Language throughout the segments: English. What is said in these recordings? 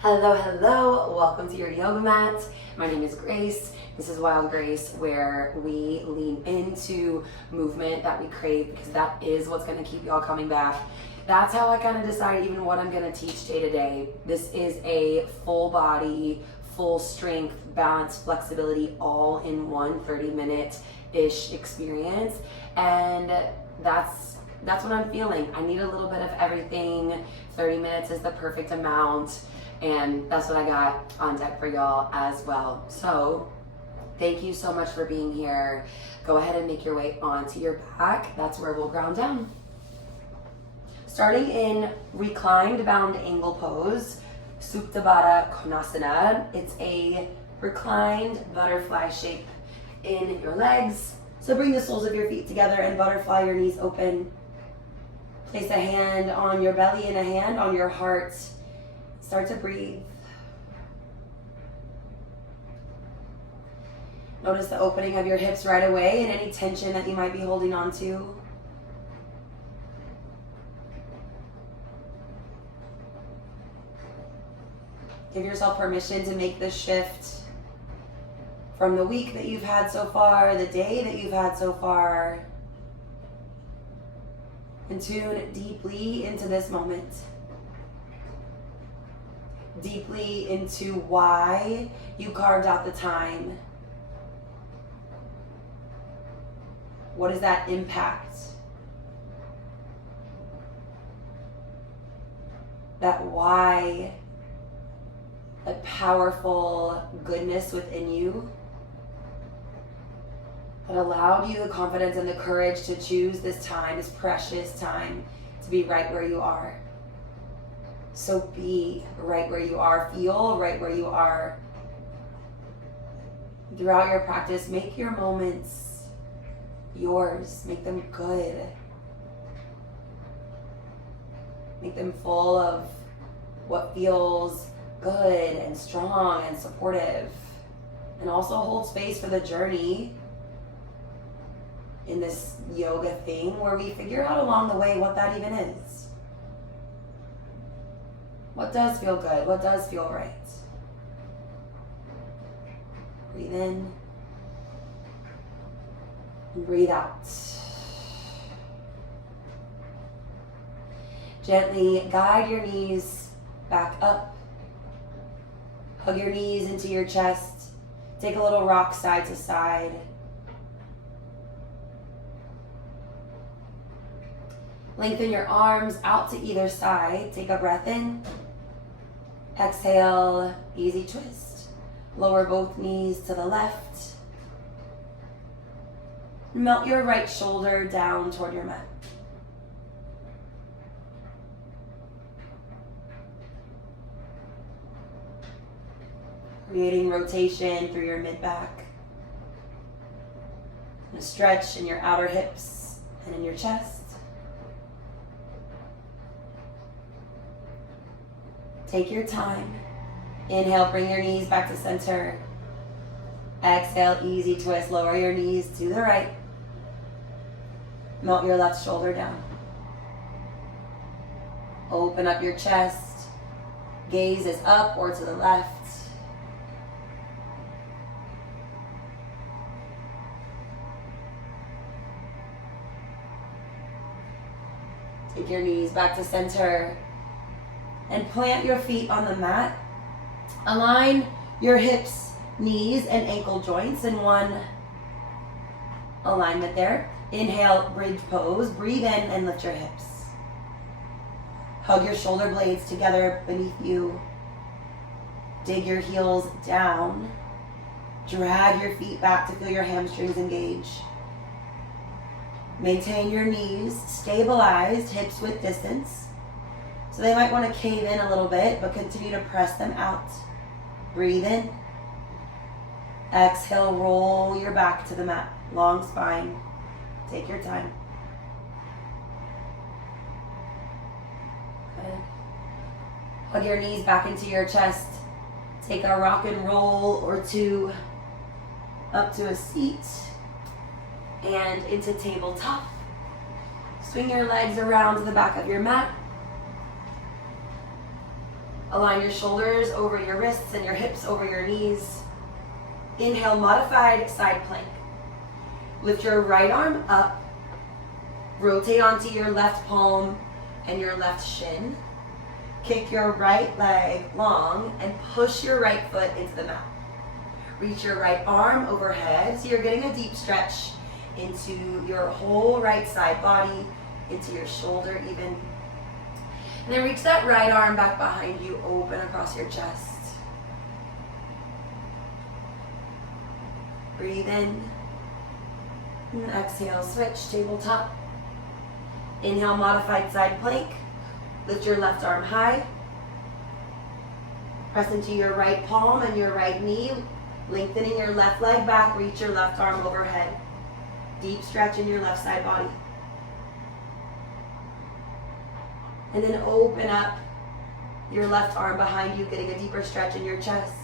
Hello, hello, welcome to your yoga mat. My name is Grace. This is Wild Grace, where we lean into movement that we crave because that is what's gonna keep y'all coming back. That's how I kind of decide even what I'm gonna teach day to day. This is a full body, full strength, balance, flexibility, all in one 30-minute-ish experience. And that's what I'm feeling. I need a little bit of everything. 30 minutes is the perfect amount. And that's what I got on deck for y'all as well. So thank you so much for being here. Go ahead and make your way onto your back. That's where we'll ground down. Starting in reclined bound angle pose, Supta Baddha Konasana. It's a reclined butterfly shape in your legs. So bring the soles of your feet together and butterfly your knees open. Place a hand on your belly and a hand on your heart. Start to breathe. Notice the opening of your hips right away and any tension that you might be holding on to. Give yourself permission to make this shift from the week that you've had so far, the day that you've had so far, and tune deeply into this moment. Deeply into why you carved out the time. What is that impact? That why, a powerful goodness within you that allowed you the confidence and the courage to choose this time, this precious time, to be right where you are. So be right where you are, feel right where you are. Throughout your practice, make your moments yours, make them good. Make them full of what feels good and strong and supportive. And also hold space for the journey in this yoga thing where we figure out along the way what that even is. What does feel good? What does feel right? Breathe in and breathe out. Gently guide your knees back up. Hug your knees into your chest. Take a little rock side to side. Lengthen your arms out to either side. Take a breath in. Exhale, easy twist. Lower both knees to the left. Melt your right shoulder down toward your mat. Creating rotation through your mid-back. And a stretch in your outer hips and in your chest. Take your time. Inhale, bring your knees back to center. Exhale, easy twist. Lower your knees to the right. Melt your left shoulder down. Open up your chest. Gaze is up or to the left. Take your knees back to center. And plant your feet on the mat. Align your hips, knees, and ankle joints in one alignment there. Inhale, bridge pose. Breathe in and lift your hips. Hug your shoulder blades together beneath you. Dig your heels down. Drag your feet back to feel your hamstrings engage. Maintain your knees stabilized, hips width distance. So they might want to cave in a little bit, but continue to press them out. Breathe in. Exhale, roll your back to the mat. Long spine. Take your time. Good. Hug your knees back into your chest. Take a rock and roll or two up to a seat and into tabletop. Swing your legs around to the back of your mat. Align your shoulders over your wrists and your hips over your knees. Inhale, modified side plank. Lift your right arm up. Rotate onto your left palm and your left shin. Kick your right leg long and push your right foot into the mat. Reach your right arm overhead so you're getting a deep stretch into your whole right side body, into your shoulder even. And then reach that right arm back behind you, open across your chest. Breathe in. And exhale, switch, tabletop. Inhale, modified side plank. Lift your left arm high. Press into your right palm and your right knee. Lengthening your left leg back, reach your left arm overhead. Deep stretch in your left side body. And then open up your left arm behind you, getting a deeper stretch in your chest.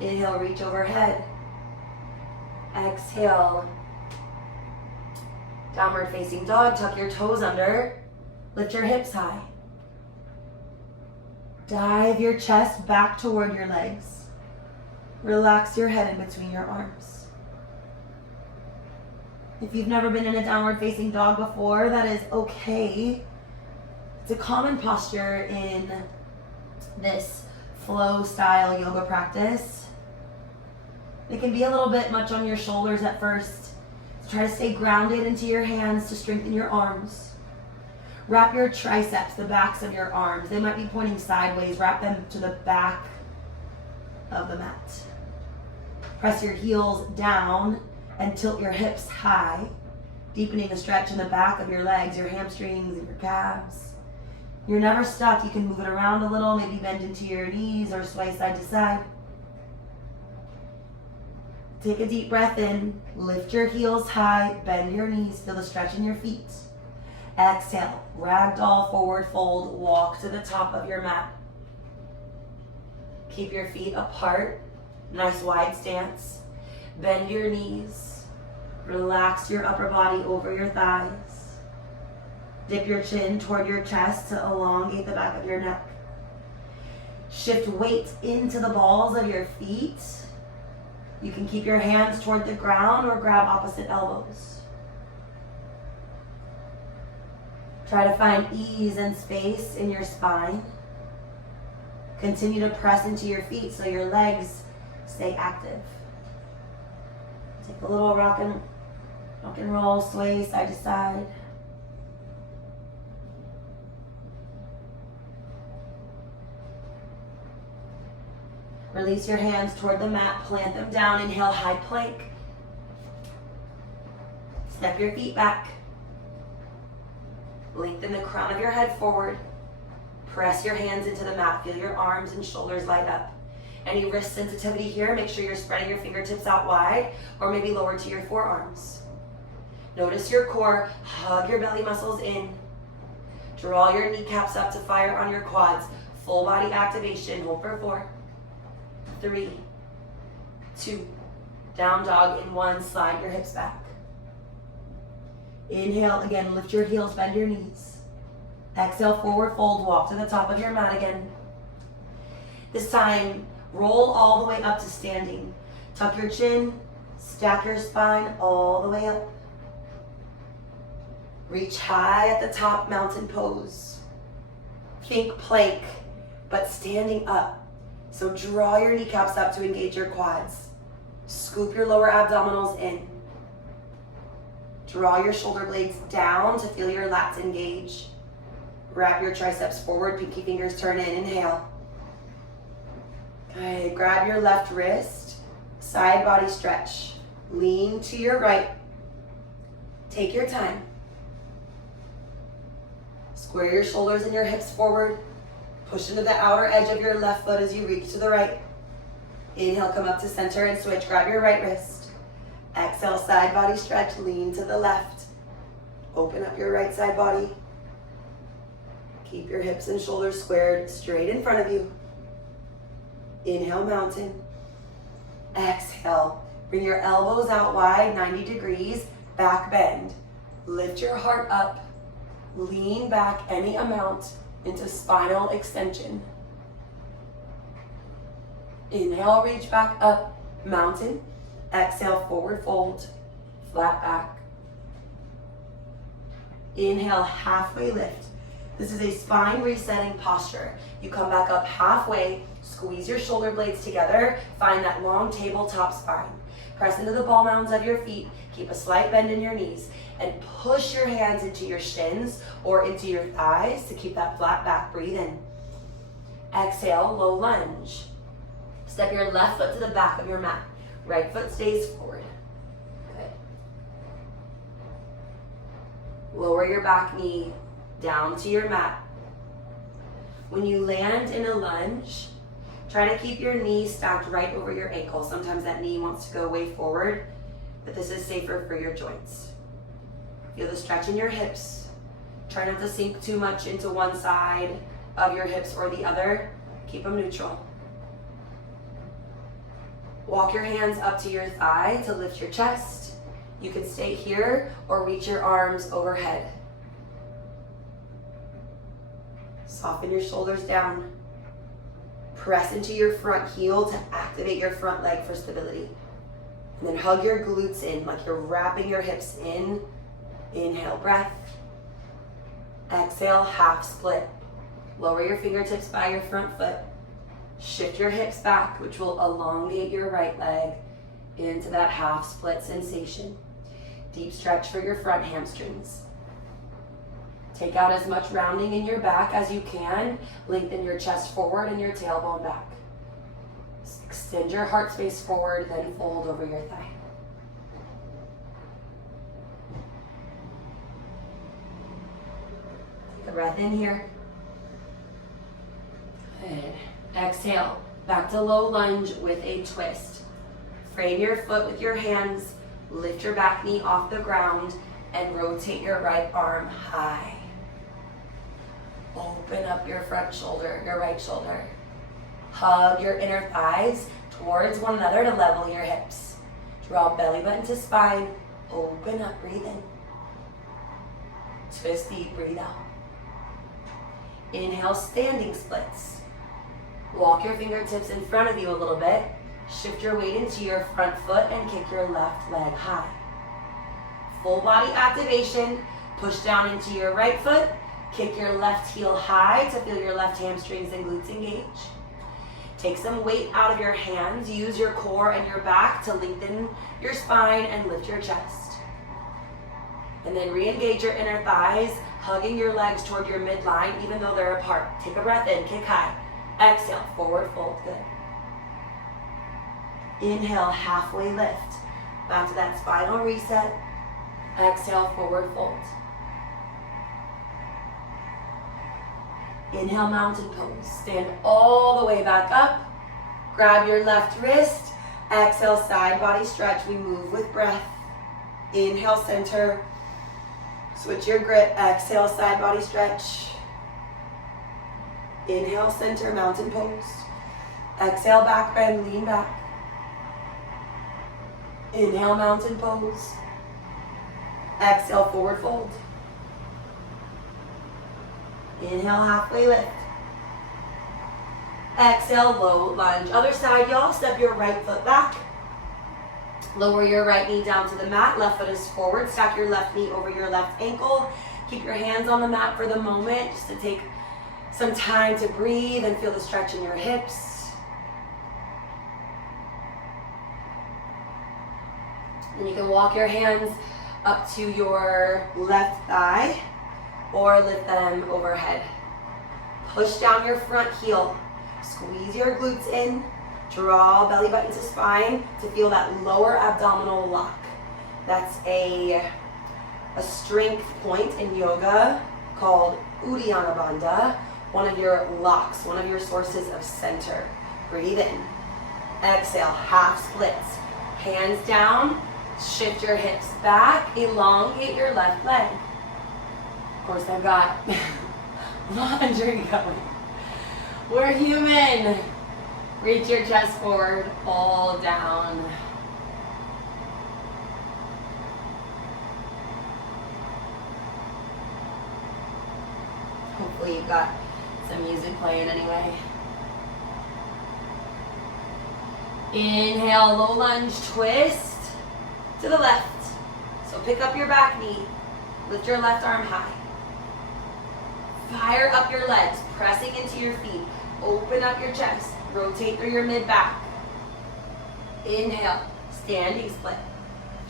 Inhale, reach overhead. Exhale. Downward facing dog, tuck your toes under. Lift your hips high. Dive your chest back toward your legs. Relax your head in between your arms. If you've never been in a downward facing dog before, that is okay. It's a common posture in this flow style yoga practice. It can be a little bit much on your shoulders at first. So try to stay grounded into your hands to strengthen your arms. Wrap your triceps, the backs of your arms. They might be pointing sideways. Wrap them to the back of the mat. Press your heels down and tilt your hips high, deepening the stretch in the back of your legs, your hamstrings, and your calves. You're never stuck. You can move it around a little, maybe bend into your knees or sway side to side. Take a deep breath in, lift your heels high, bend your knees, feel the stretch in your feet. Exhale, ragdoll forward fold, walk to the top of your mat. Keep your feet apart, nice wide stance. Bend your knees, relax your upper body over your thighs. Dip your chin toward your chest to elongate the back of your neck. Shift weight into the balls of your feet. You can keep your hands toward the ground or grab opposite elbows. Try to find ease and space in your spine. Continue to press into your feet so your legs stay active. Take a little rock and roll, sway side to side. Release your hands toward the mat, plant them down, inhale, high plank. Step your feet back. Lengthen the crown of your head forward. Press your hands into the mat. Feel your arms and shoulders light up. Any wrist sensitivity here, make sure you're spreading your fingertips out wide or maybe lower to your forearms. Notice your core. Hug your belly muscles in. Draw your kneecaps up to fire on your quads. Full body activation. Hold for 4, 3, 2. Down dog in 1. Slide your hips back. Inhale again, lift your heels, bend your knees. Exhale, forward fold, walk to the top of your mat again. This time, roll all the way up to standing. Tuck your chin, stack your spine all the way up. Reach high at the top, mountain pose. Think plank, but standing up. So draw your kneecaps up to engage your quads. Scoop your lower abdominals in. Draw your shoulder blades down to feel your lats engage. Wrap your triceps forward, pinky fingers turn in, inhale. Okay, grab your left wrist, side body stretch. Lean to your right. Take your time. Square your shoulders and your hips forward. Push into the outer edge of your left foot as you reach to the right. Inhale, come up to center and switch. Grab your right wrist. Exhale, side body stretch, lean to the left. Open up your right side body. Keep your hips and shoulders squared straight in front of you. Inhale, mountain. Exhale, bring your elbows out wide, 90 degrees, back bend. Lift your heart up, lean back any amount, into spinal extension. Inhale, reach back up, mountain. Exhale, forward fold, flat back. Inhale, halfway lift. This is a spine resetting posture. You come back up halfway, squeeze your shoulder blades together, find that long tabletop spine. Press into the ball mounds of your feet, keep a slight bend in your knees, and push your hands into your shins or into your thighs to keep that flat back. Breathe in. Exhale, low lunge. Step your left foot to the back of your mat. Right foot stays forward. Good. Lower your back knee down to your mat. When you land in a lunge, try to keep your knee stacked right over your ankle. Sometimes that knee wants to go way forward, but this is safer for your joints. Feel the stretch in your hips. Try not to sink too much into one side of your hips or the other. Keep them neutral. Walk your hands up to your thigh to lift your chest. You can stay here or reach your arms overhead. Soften your shoulders down. Press into your front heel to activate your front leg for stability. And then hug your glutes in like you're wrapping your hips in. Inhale, breath. Exhale, half split. Lower your fingertips by your front foot. Shift your hips back, which will elongate your right leg into that half split sensation. Deep stretch for your front hamstrings. Take out as much rounding in your back as you can. Lengthen your chest forward and your tailbone back. Extend your heart space forward, then fold over your thigh. Take a breath in here. Good. Exhale, back to low lunge with a twist. Frame your foot with your hands, lift your back knee off the ground, and rotate your right arm high. Open up your front shoulder, your right shoulder. Hug your inner thighs towards one another to level your hips. Draw belly button to spine. Open up, breathe in. Twist deep, breathe out. Inhale, standing splits. Walk your fingertips in front of you a little bit. Shift your weight into your front foot and kick your left leg high. Full body activation. Push down into your right foot. Kick your left heel high to feel your left hamstrings and glutes engage. Take some weight out of your hands. Use your core and your back to lengthen your spine and lift your chest. And then re-engage your inner thighs, hugging your legs toward your midline even though they're apart. Take a breath in, kick high. Exhale, forward fold, good. Inhale, halfway lift. Back to that spinal reset. Exhale, forward fold. Inhale, mountain pose. Stand all the way back up. Grab your left wrist. Exhale, side body stretch. We move with breath. Inhale, center. Switch your grip. Exhale, side body stretch. Inhale, center, mountain pose. Exhale, back bend, lean back. Inhale, mountain pose. Exhale, forward fold. Inhale, halfway lift. Exhale, low lunge. Other side, y'all. Step your right foot back. Lower your right knee down to the mat. Left foot is forward. Stack your left knee over your left ankle. Keep your hands on the mat for the moment, just to take some time to breathe and feel the stretch in your hips. And you can walk your hands up to your left thigh or lift them overhead. Push down your front heel. Squeeze your glutes in. Draw belly button to spine to feel that lower abdominal lock. That's a strength point in yoga called Uddiyana Bandha. One of your locks, one of your sources of center. Breathe in. Exhale, half splits. Hands down, shift your hips back, elongate your left leg. Of course, I've got laundry going. We're human. Reach your chest forward, fall down. Hopefully you've got Some music playing anyway. Inhale, low lunge, twist to the left. So pick up your back knee, lift your left arm high. Fire up your legs, pressing into your feet. Open up your chest, rotate through your mid-back. Inhale, standing split.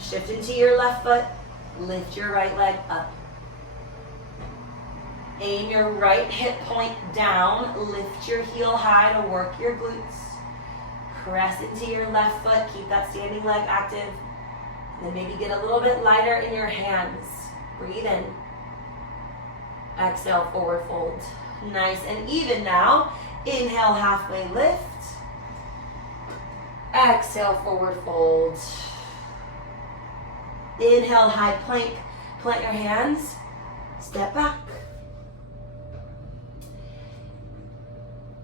Shift into your left foot, lift your right leg up. Aim your right hip point down, lift your heel high to work your glutes. Press into your left foot, keep that standing leg active. And then maybe get a little bit lighter in your hands. Breathe in. Exhale, forward fold. Nice and even now. Inhale, halfway lift. Exhale, forward fold. Inhale, high plank. Plant your hands. Step back.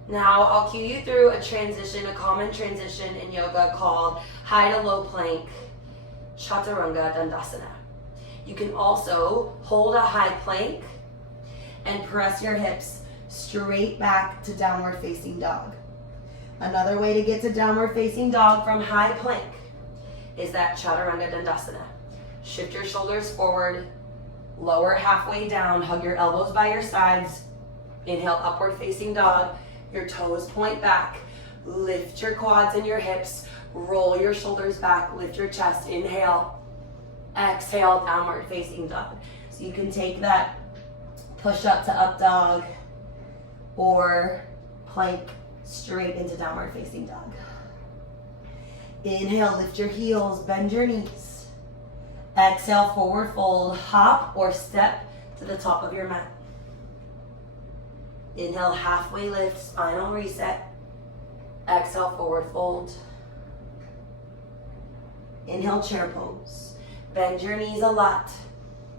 Now I'll cue you through a transition, a common transition in yoga called high to low plank, Chaturanga Dandasana. You can also hold a high plank and press your hips straight back to downward facing dog. Another way to get to downward facing dog from high plank is that Chaturanga Dandasana. Shift your shoulders forward, lower halfway down, hug your elbows by your sides. Inhale, upward facing dog. Your toes point back, lift your quads and your hips, roll your shoulders back, lift your chest, inhale, exhale, downward facing dog. So you can take that push up to up dog or plank straight into downward facing dog. Inhale, lift your heels, bend your knees. Exhale, forward fold, hop or step to the top of your mat. Inhale, halfway lift, spinal reset. Exhale, forward fold. Inhale, chair pose. Bend your knees a lot.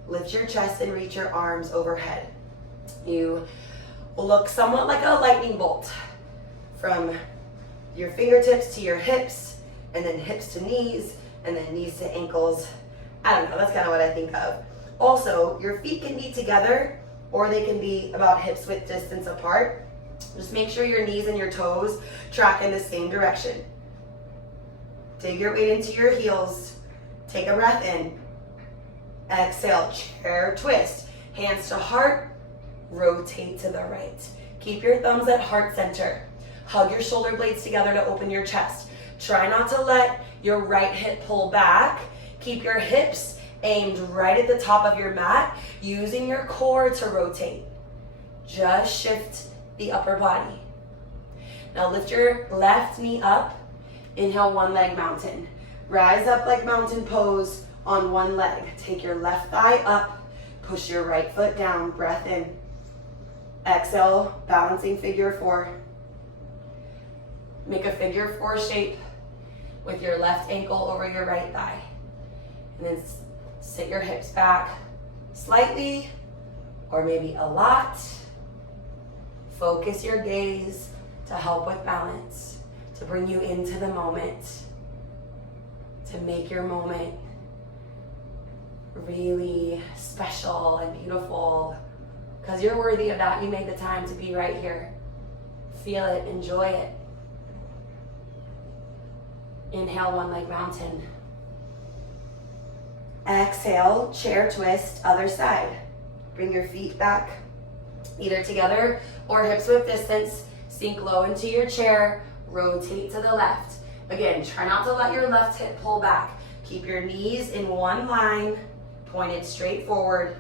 Lift your chest and reach your arms overhead. You will look somewhat like a lightning bolt from your fingertips to your hips, and then hips to knees, and then knees to ankles. I don't know, that's kind of what I think of. Also, your feet can be together or they can be about hips width distance apart. Just make sure your knees and your toes track in the same direction. Dig your weight into your heels. Take a breath in. Exhale, chair twist. Hands to heart, rotate to the right. Keep your thumbs at heart center. Hug your shoulder blades together to open your chest. Try not to let your right hip pull back. Keep your hips aimed right at the top of your mat, using your core to rotate. Just shift the upper body. Now lift your left knee up. Inhale, one leg mountain. Rise up like mountain pose on one leg. Take your left thigh up. Push your right foot down. Breath in. Exhale, balancing figure four. Make a figure four shape with your left ankle over your right thigh. And then sit your hips back slightly, or maybe a lot. Focus your gaze to help with balance, to bring you into the moment, to make your moment really special and beautiful, because you're worthy of that. You made the time to be right here. Feel it, enjoy it. Inhale, one leg mountain. Exhale, chair twist, other side. Bring your feet back, either together or hips width distance. Sink low into your chair, rotate to the left. Again, try not to let your left hip pull back. Keep your knees in one line, pointed straight forward.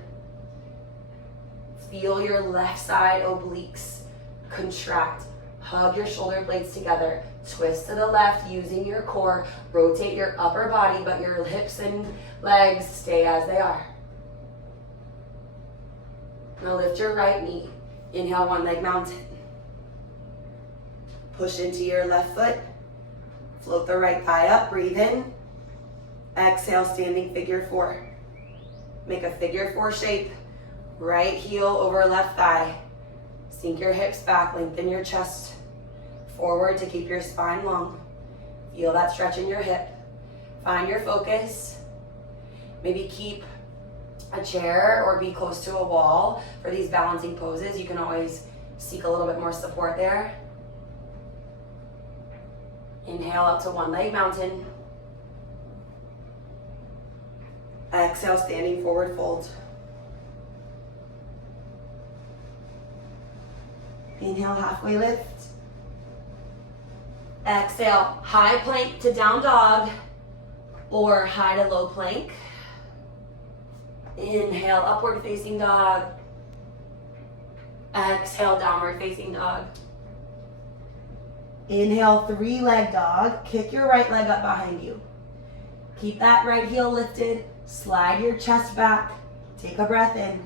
Feel your left side obliques contract. Hug your shoulder blades together. Twist to the left using your core. Rotate your upper body, but your hips and legs stay as they are. Now lift your right knee. Inhale, one leg mountain. Push into your left foot. Float the right thigh up. Breathe in. Exhale, standing figure four. Make a figure four shape. Right heel over left thigh. Sink your hips back. Lengthen your chest forward to keep your spine long. Feel that stretch in your hip. Find your focus. Maybe keep a chair or be close to a wall for these balancing poses. You can always Seek a little bit more support there. Inhale up to one leg mountain. Exhale, standing forward fold. Inhale, halfway lift. Exhale, high plank to down dog or high to low plank. Inhale, upward facing dog. Exhale, downward facing dog. Inhale, three-leg dog. Kick your right leg up behind you. Keep that right heel lifted. Slide your chest back. Take a breath in.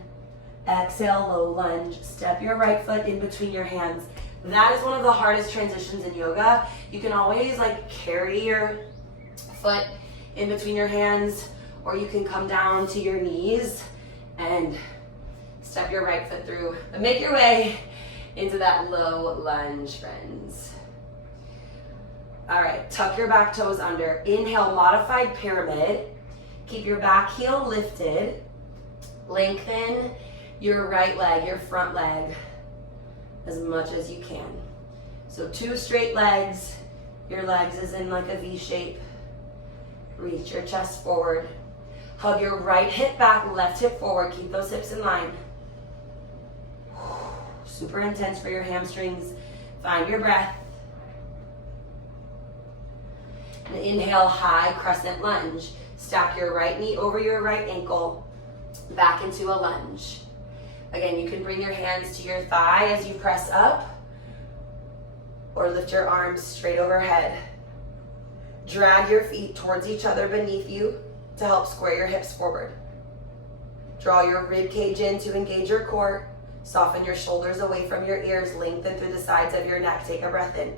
Exhale, low lunge. Step your right foot in between your hands. That is one of the hardest transitions in yoga. You can always like carry your foot in between your hands, or you can come down to your knees and step your right foot through. But make your way into that low lunge, friends. All right, tuck your back toes under. Inhale, modified pyramid. Keep your back heel lifted. Lengthen your right leg, your front leg, as much as you can. So 2 straight legs. Your legs is in like a V shape. Reach your chest forward. Hug your right hip back, left hip forward. Keep those hips in line. Super intense for your hamstrings. Find your breath. And inhale, high crescent lunge. Stack your right knee over your right ankle. Back into a lunge. Again, you can bring your hands to your thigh as you press up, or lift your arms straight overhead. Drag your feet towards each other beneath you to help square your hips forward. Draw your rib cage in to engage your core. Soften your shoulders away from your ears. Lengthen through the sides of your neck. Take a breath in.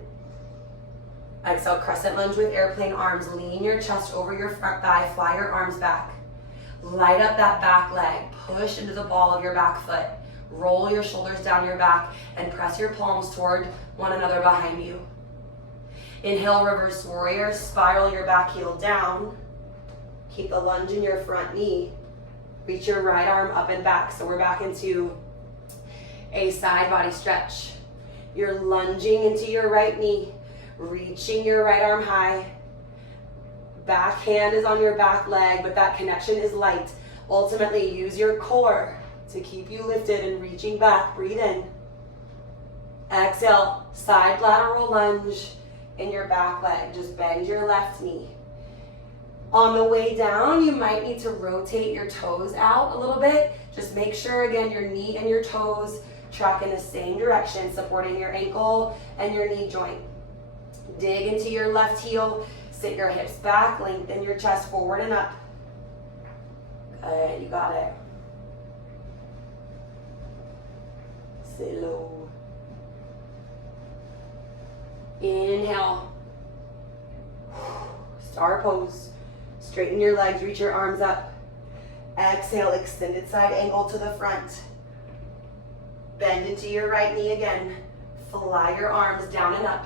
Exhale, crescent lunge with airplane arms. Lean your chest over your front thigh. Fly your arms back. Light up that back leg. Push into the ball of your back foot. Roll your shoulders down your back and press your palms toward one another behind you. Inhale, reverse warrior. Spiral your back heel down. Keep the lunge in your front knee. Reach your right arm up and back. So we're back into a side body stretch. You're lunging into your right knee, reaching your right arm high. Back hand is on your back leg, but that connection is light. Ultimately, use your core to keep you lifted and reaching back. Breathe in. Exhale, side lateral lunge in your back leg. Just bend your left knee. On the way down, you might need to rotate your toes out a little bit. Just make sure, again, your knee and your toes track in the same direction, supporting your ankle and your knee joint. Dig into your left heel. Sit your hips back, lengthen your chest forward and up. Good, you got it. Stay low. Inhale. Star pose. Straighten your legs, reach your arms up. Exhale, extended side angle to the front. Bend into your right knee again. Fly your arms down and up.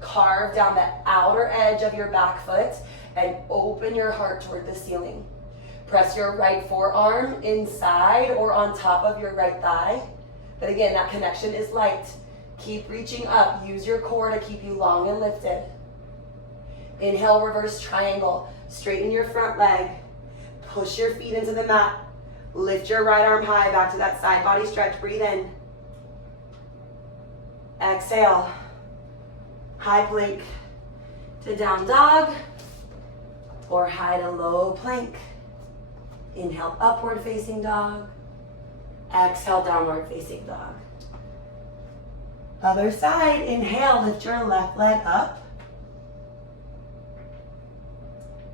Carve down the outer edge of your back foot and open your heart toward the ceiling. Press your right forearm inside or on top of your right thigh. But again, that connection is light. Keep reaching up. Use your core to keep you long and lifted. Inhale, reverse triangle. Straighten your front leg. Push your feet into the mat. Lift your right arm high back to that side body stretch. Breathe in. Exhale. High plank to down dog or high to low plank. Inhale, upward facing dog. Exhale, downward facing dog. Other side, inhale, lift your left leg up.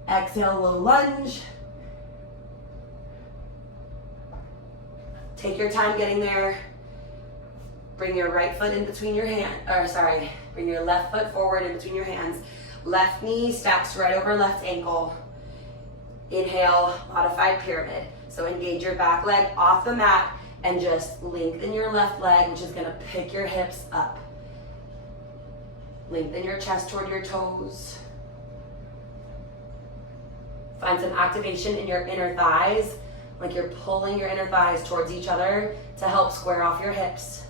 Exhale, low lunge. Take your time getting there. Bring your right foot in between your bring your left foot forward in between your hands. Left knee stacks right over left ankle. Inhale, modified pyramid. So engage your back leg off the mat and just lengthen your left leg, which is gonna pick your hips up. Lengthen your chest toward your toes. Find some activation in your inner thighs, like you're pulling your inner thighs towards each other to help square off your hips.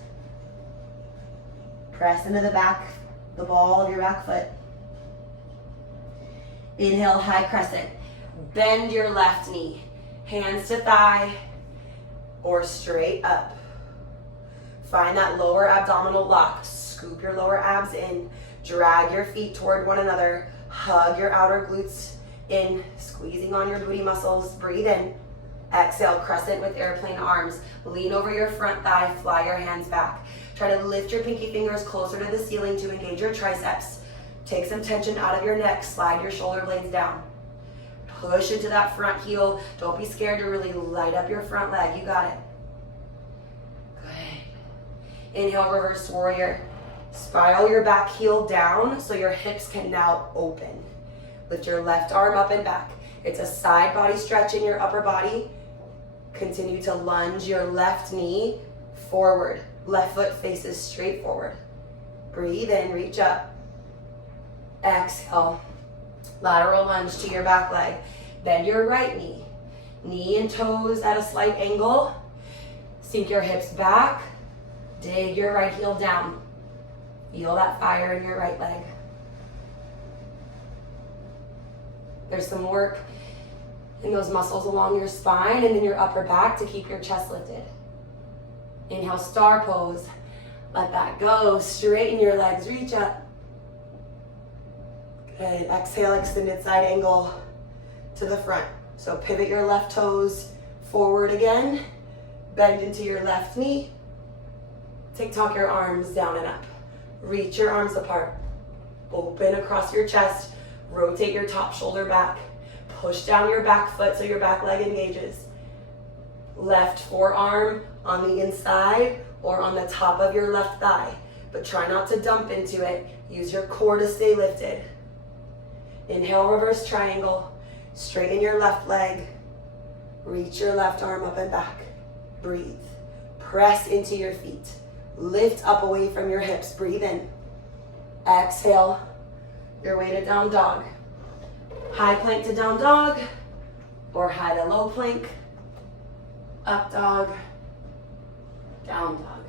Press into the ball of your back foot. Inhale, high crescent. Bend your left knee. Hands to thigh or straight up. Find that lower abdominal lock. Scoop your lower abs in. Drag your feet toward one another. Hug your outer glutes in, squeezing on your booty muscles. Breathe in. Exhale, crescent with airplane arms. Lean over your front thigh, fly your hands back. Try to lift your pinky fingers closer to the ceiling to engage your triceps. Take some tension out of your neck, slide your shoulder blades down. Push into that front heel. Don't be scared to really light up your front leg. You got it. Good. Inhale, reverse warrior. Spiral your back heel down so your hips can now open. Lift your left arm up and back. It's a side body stretch in your upper body. Continue to lunge your left knee forward. Left foot faces straight forward. Breathe in, reach up. Exhale. Lateral lunge to your back leg. Bend your right knee. Knee and toes at a slight angle. Sink your hips back. Dig your right heel down. Feel that fire in your right leg. There's some work in those muscles along your spine and in your upper back to keep your chest lifted. Inhale, star pose. Let that go. Straighten your legs, reach up. Good. Exhale, extended side angle to the front. So pivot your left toes forward again. Bend into your left knee. Tuck your arms down and up. Reach your arms apart. Open across your chest. Rotate your top shoulder back. Push down your back foot so your back leg engages. Left forearm on the inside or on the top of your left thigh. But try not to dump into it. Use your core to stay lifted. Inhale, reverse triangle. Straighten your left leg. Reach your left arm up and back. Breathe. Press into your feet. Lift up away from your hips. Breathe in. Exhale your way to down dog. High plank to down dog or high to low plank. Up dog, down dog.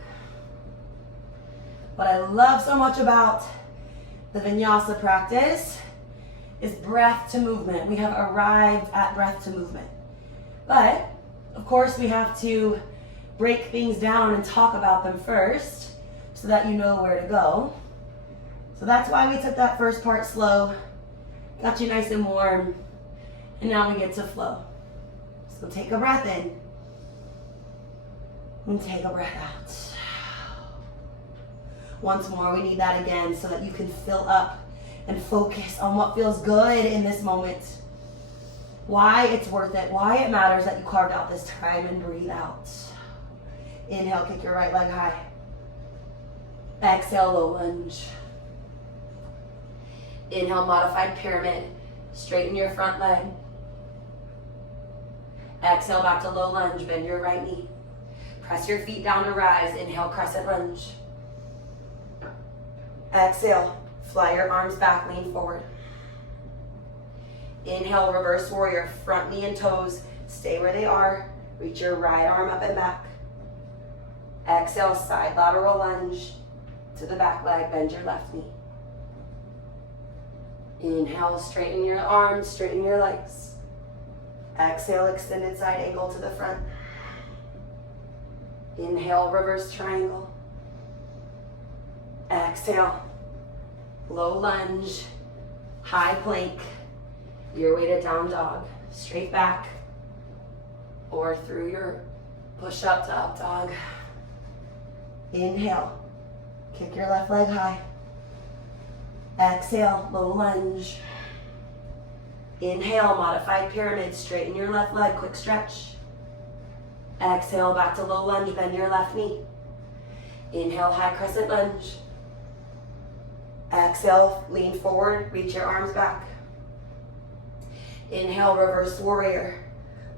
What I love so much about the vinyasa practice is breath to movement. We have arrived at breath to movement. But, of course, we have to break things down and talk about them first so that you know where to go. So that's why we took that first part slow, got you nice and warm, and now we get to flow. So take a breath in and take a breath out. Once more, we need that again so that you can fill up and focus on what feels good in this moment. Why it's worth it, why it matters that you carved out this time, and breathe out. Inhale, kick your right leg high. Exhale, low lunge. Inhale, modified pyramid. Straighten your front leg. Exhale, back to low lunge. Bend your right knee. Press your feet down to rise. Inhale, crescent lunge. Exhale, fly your arms back, lean forward. Inhale, reverse warrior. Front knee and toes stay where they are. Reach your right arm up and back. Exhale, side lateral lunge to the back leg. Bend your left knee. Inhale, straighten your arms, straighten your legs. Exhale, extended side angle to the front. Inhale, reverse triangle. Exhale, low lunge, high plank, your way to down dog. Straight back or through your push up to up dog. Inhale, kick your left leg high. Exhale, low lunge. Inhale, modified pyramid, straighten your left leg, quick stretch. Exhale, back to low lunge, bend your left knee. Inhale, high crescent lunge. Exhale, lean forward, reach your arms back. Inhale, reverse warrior.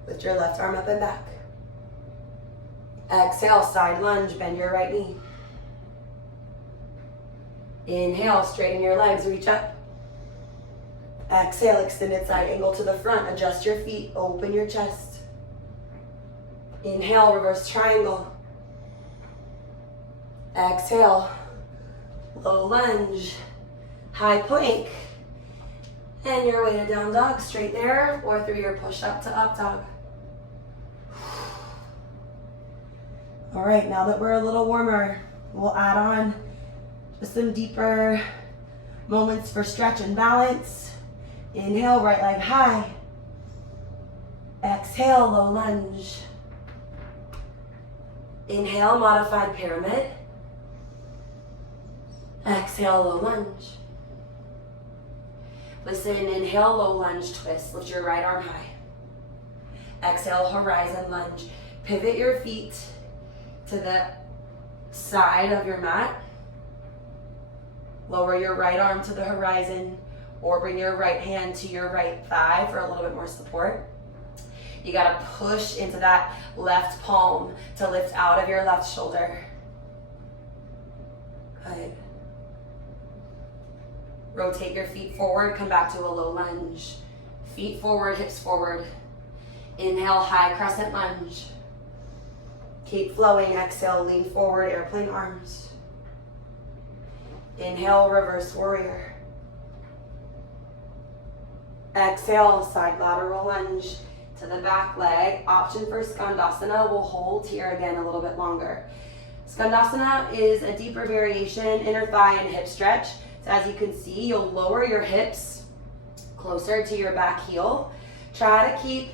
Lift your left arm up and back. Exhale, side lunge, bend your right knee. Inhale, straighten your legs, reach up. Exhale, extended side angle to the front. Adjust your feet, open your chest. Inhale, reverse triangle. Exhale, low lunge, high plank, and your way to down dog, straight there, or through your push up to up dog. All right, now that we're a little warmer, we'll add on just some deeper moments for stretch and balance. Inhale, right leg high. Exhale, low lunge. Inhale, modified pyramid. Exhale, low lunge. Listen, inhale, low lunge twist. Lift your right arm high. Exhale, horizon lunge. Pivot your feet to the side of your mat. Lower your right arm to the horizon, or bring your right hand to your right thigh for a little bit more support. You gotta push into that left palm to lift out of your left shoulder. Good. Rotate your feet forward, come back to a low lunge. Feet forward, hips forward. Inhale, high crescent lunge. Keep flowing, exhale, lean forward, airplane arms. Inhale, reverse warrior. Exhale, side lateral lunge to the back leg. Option for Skandasana, we'll hold here again a little bit longer. Skandasana is a deeper variation, inner thigh and hip stretch. So as you can see, you'll lower your hips closer to your back heel. Try to keep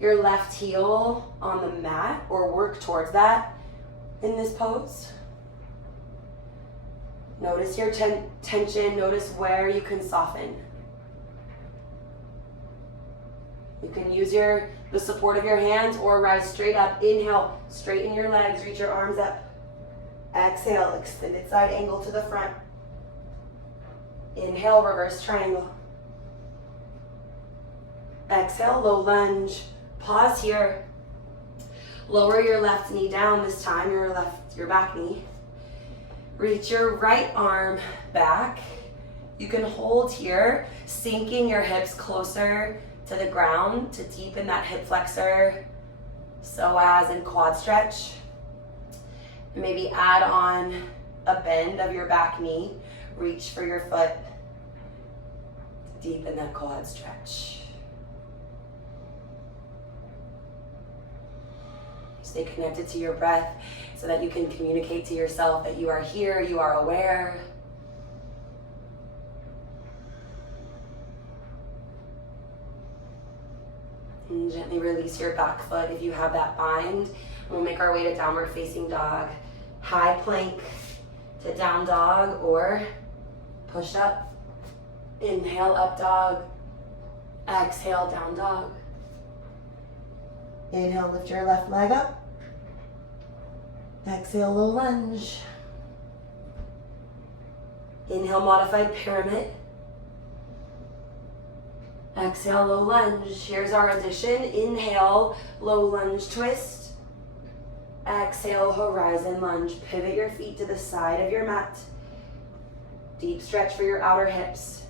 your left heel on the mat or work towards that in this pose. Notice your tension, notice where you can soften. You can use the support of your hands or rise straight up. Inhale, straighten your legs, reach your arms up. Exhale, extended side angle to the front. Inhale, reverse triangle. Exhale, low lunge. Pause here. Lower your left knee down this time, your back knee. Reach your right arm back. You can hold here, sinking your hips closer to the ground to deepen that hip flexor, psoas and quad stretch. Maybe add on a bend of your back knee. Reach for your foot. Deepen that quad stretch. Stay connected to your breath so that you can communicate to yourself that you are here, you are aware. And gently release your back foot if you have that bind. We'll make our way to downward facing dog. High plank to down dog or push up. Inhale, up dog. Exhale, down dog. Inhale, lift your left leg up. Exhale, low lunge. Inhale, modified pyramid. Exhale, low lunge. Here's our addition. Inhale, low lunge twist. Exhale, horizon lunge. Pivot your feet to the side of your mat. Deep stretch for your outer hips.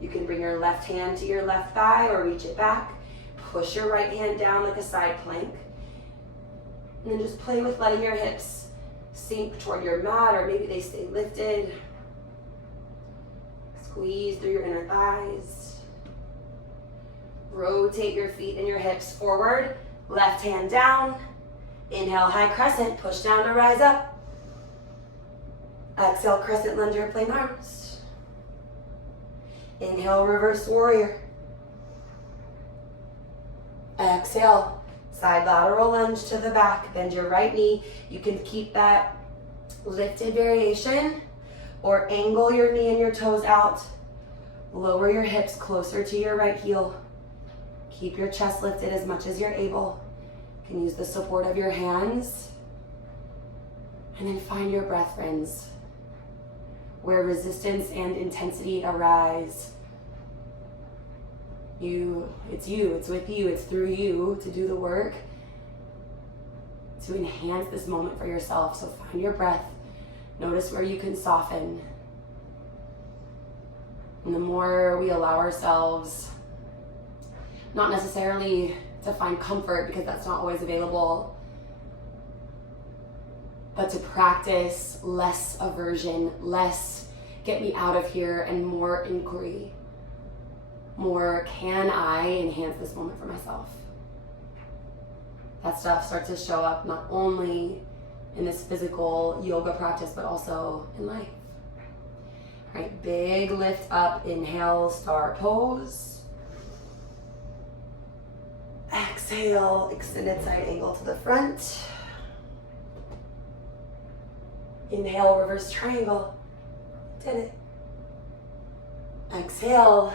You can bring your left hand to your left thigh or reach it back. Push your right hand down like a side plank. And then just play with letting your hips sink toward your mat, or maybe they stay lifted. Squeeze through your inner thighs. Rotate your feet and your hips forward. Left hand down. Inhale, high crescent. Push down to rise up. Exhale, crescent lunge, airplane arms. Inhale, reverse warrior. Exhale, side lateral lunge to the back. Bend your right knee. You can keep that lifted variation or angle your knee and your toes out. Lower your hips closer to your right heel. Keep your chest lifted as much as you're able. You can use the support of your hands. And then find your breath, friends. Where resistance and intensity arise, it's with you, it's through you to do the work to enhance this moment for yourself. So find your breath, notice where you can soften. And the more we allow ourselves, not necessarily to find comfort because that's not always available, but to practice less aversion, less get me out of here, and more inquiry. More, can I enhance this moment for myself? That stuff starts to show up not only in this physical yoga practice, but also in life. All right, big lift up, inhale, star pose. Exhale, extended side angle to the front. Inhale, reverse triangle. Did it. Exhale,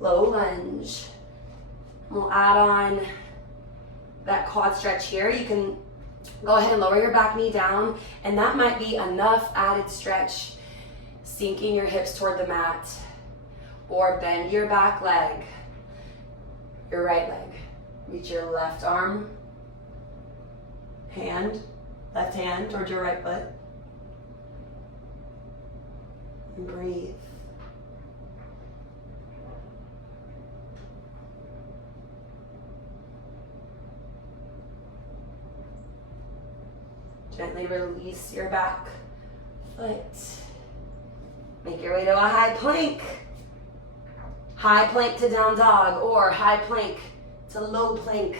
low lunge. We'll add on that quad stretch here. You can go ahead and lower your back knee down, and that might be enough added stretch, sinking your hips toward the mat, or bend your back leg, your right leg. Reach your left arm, left hand towards your right foot. And breathe. Gently release your back foot. Make your way to a high plank. High plank to down dog, or high plank to low plank.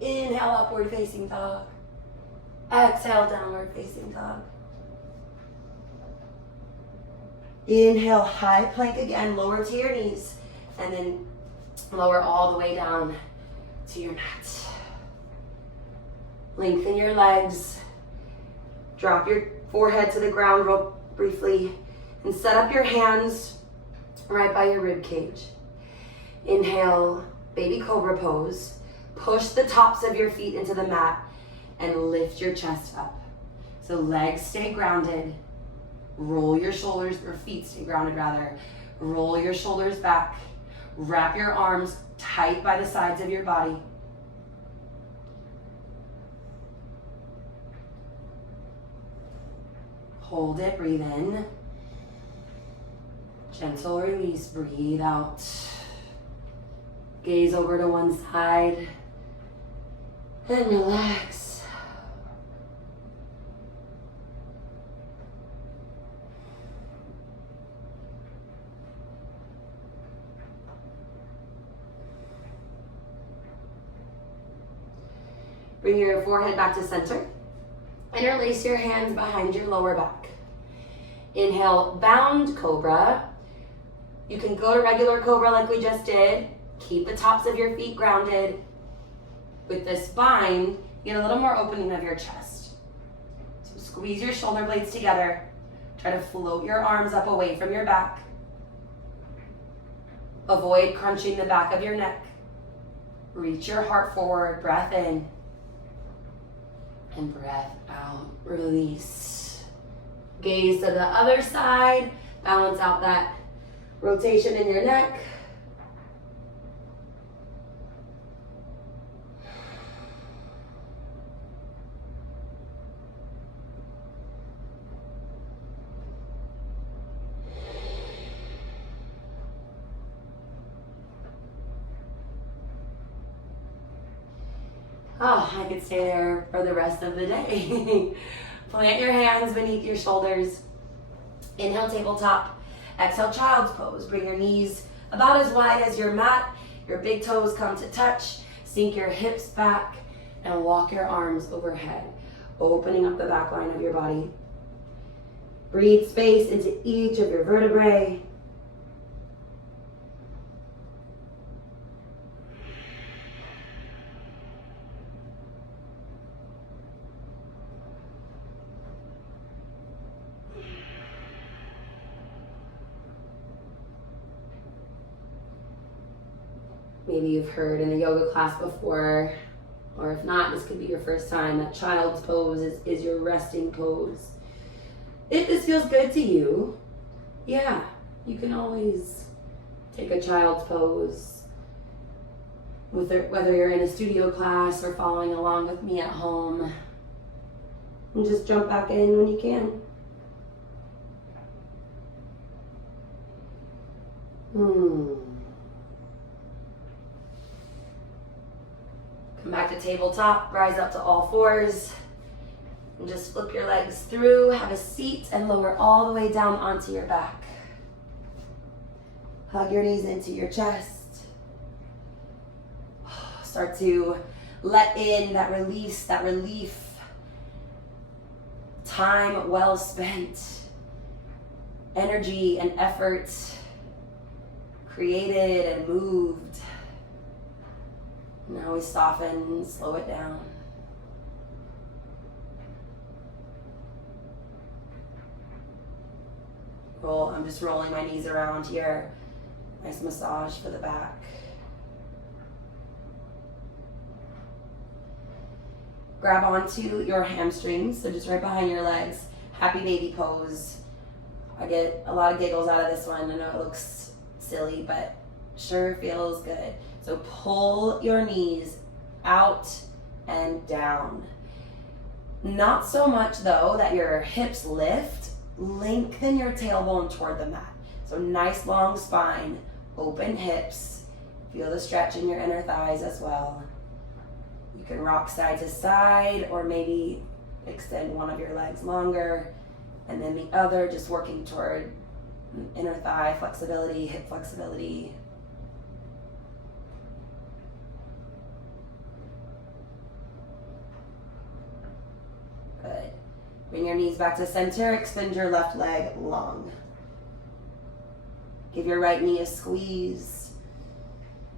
Inhale, upward facing dog. Exhale, downward facing dog. Inhale, high plank again, lower to your knees, and then lower all the way down to your mat. Lengthen your legs. Drop your forehead to the ground real briefly, and set up your hands right by your rib cage. Inhale, baby cobra pose. Push the tops of your feet into the mat and lift your chest up. So legs stay grounded. Roll your shoulders, or feet stay grounded rather. Roll your shoulders back. Wrap your arms tight by the sides of your body. Hold it, breathe in. Gentle release, breathe out. Gaze over to one side and relax. Bring your forehead back to center. Interlace your hands behind your lower back. Inhale, bound cobra. You can go to regular cobra like we just did. Keep the tops of your feet grounded. With the spine, get a little more opening of your chest. So squeeze your shoulder blades together. Try to float your arms up away from your back. Avoid crunching the back of your neck. Reach your heart forward, breath in. And breath out, release. Gaze to the other side. Balance out that rotation in your neck. Oh, I could stay there for the rest of the day. Plant your hands beneath your shoulders. Inhale, tabletop. Exhale, child's pose. Bring your knees about as wide as your mat. Your big toes come to touch. Sink your hips back and walk your arms overhead, opening up the back line of your body. Breathe space into each of your vertebrae. Maybe you've heard in a yoga class before, or if not, this could be your first time, that child's pose is your resting pose. If this feels good to you, yeah, you can always take a child's pose, whether you're in a studio class or following along with me at home, and just jump back in when you can. Come back to tabletop, rise up to all fours. And just flip your legs through, have a seat, and lower all the way down onto your back. Hug your knees into your chest. Start to let in that release, that relief. Time well spent. Energy and effort created and moved. Now we soften, slow it down. I'm just rolling my knees around here. Nice massage for the back. Grab onto your hamstrings, so just right behind your legs. Happy baby pose. I get a lot of giggles out of this one. I know it looks silly, but sure feels good. So pull your knees out and down. Not so much though that your hips lift. Lengthen your tailbone toward the mat. So nice long spine, open hips. Feel the stretch in your inner thighs as well. You can rock side to side or maybe extend one of your legs longer and then the other, just working toward inner thigh flexibility, hip flexibility. Good. Bring your knees back to center, extend your left leg long. Give your right knee a squeeze.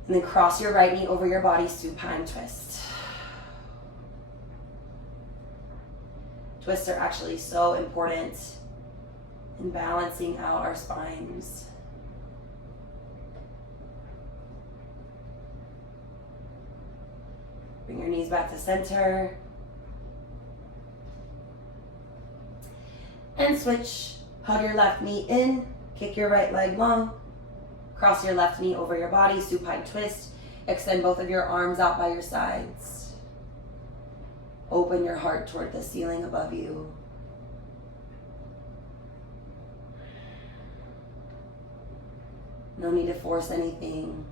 And then cross your right knee over your body, supine twist. Twists are actually so important in balancing out our spines. Bring your knees back to center. And switch. Hug your left knee in, kick your right leg long, cross your left knee over your body, supine twist. Extend both of your arms out by your sides. Open your heart toward the ceiling above you. No need to force anything.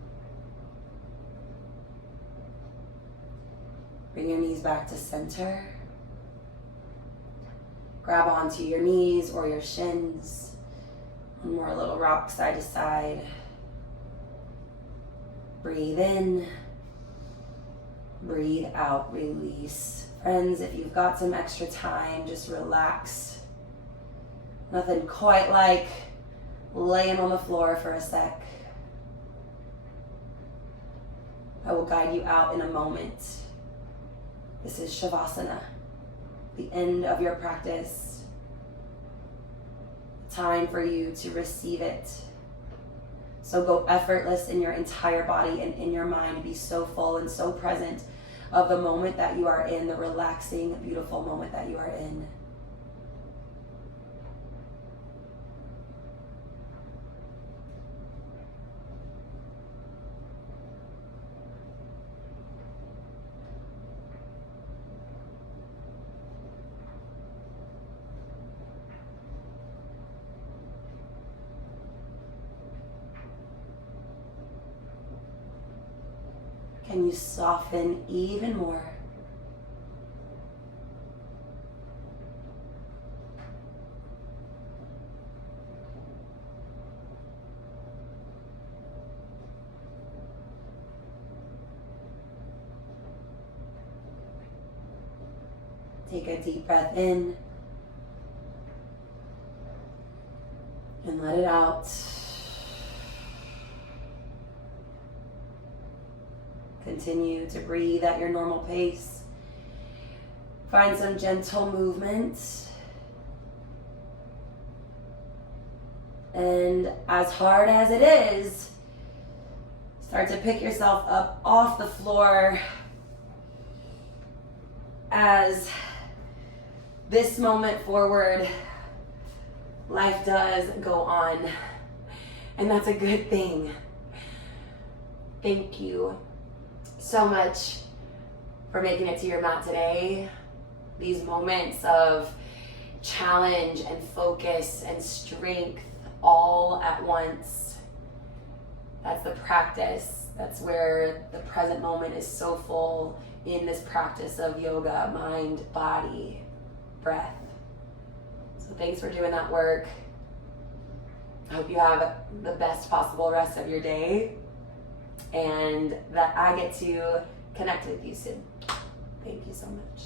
Bring your knees back to center. Grab onto your knees or your shins. One more little rock side to side. Breathe in. Breathe out, release. Friends, if you've got some extra time, just relax. Nothing quite like laying on the floor for a sec. I will guide you out in a moment. This is Shavasana, the end of your practice. Time for you to receive it. So go effortless in your entire body and in your mind. Be so full and so present of the moment that you are in, the relaxing, beautiful moment that you are in. Can you soften even more? Take a deep breath in and let it out. Continue to breathe at your normal pace. Find some gentle movement. And as hard as it is, start to pick yourself up off the floor as this moment forward, life does go on. And that's a good thing. Thank you so much for making it to your mat today. These moments of challenge and focus and strength all at once. That's the practice. That's where the present moment is so full in this practice of yoga, mind, body. breath. So thanks for doing that work. I hope you have the best possible rest of your day and that I get to connect with you soon. Thank you so much.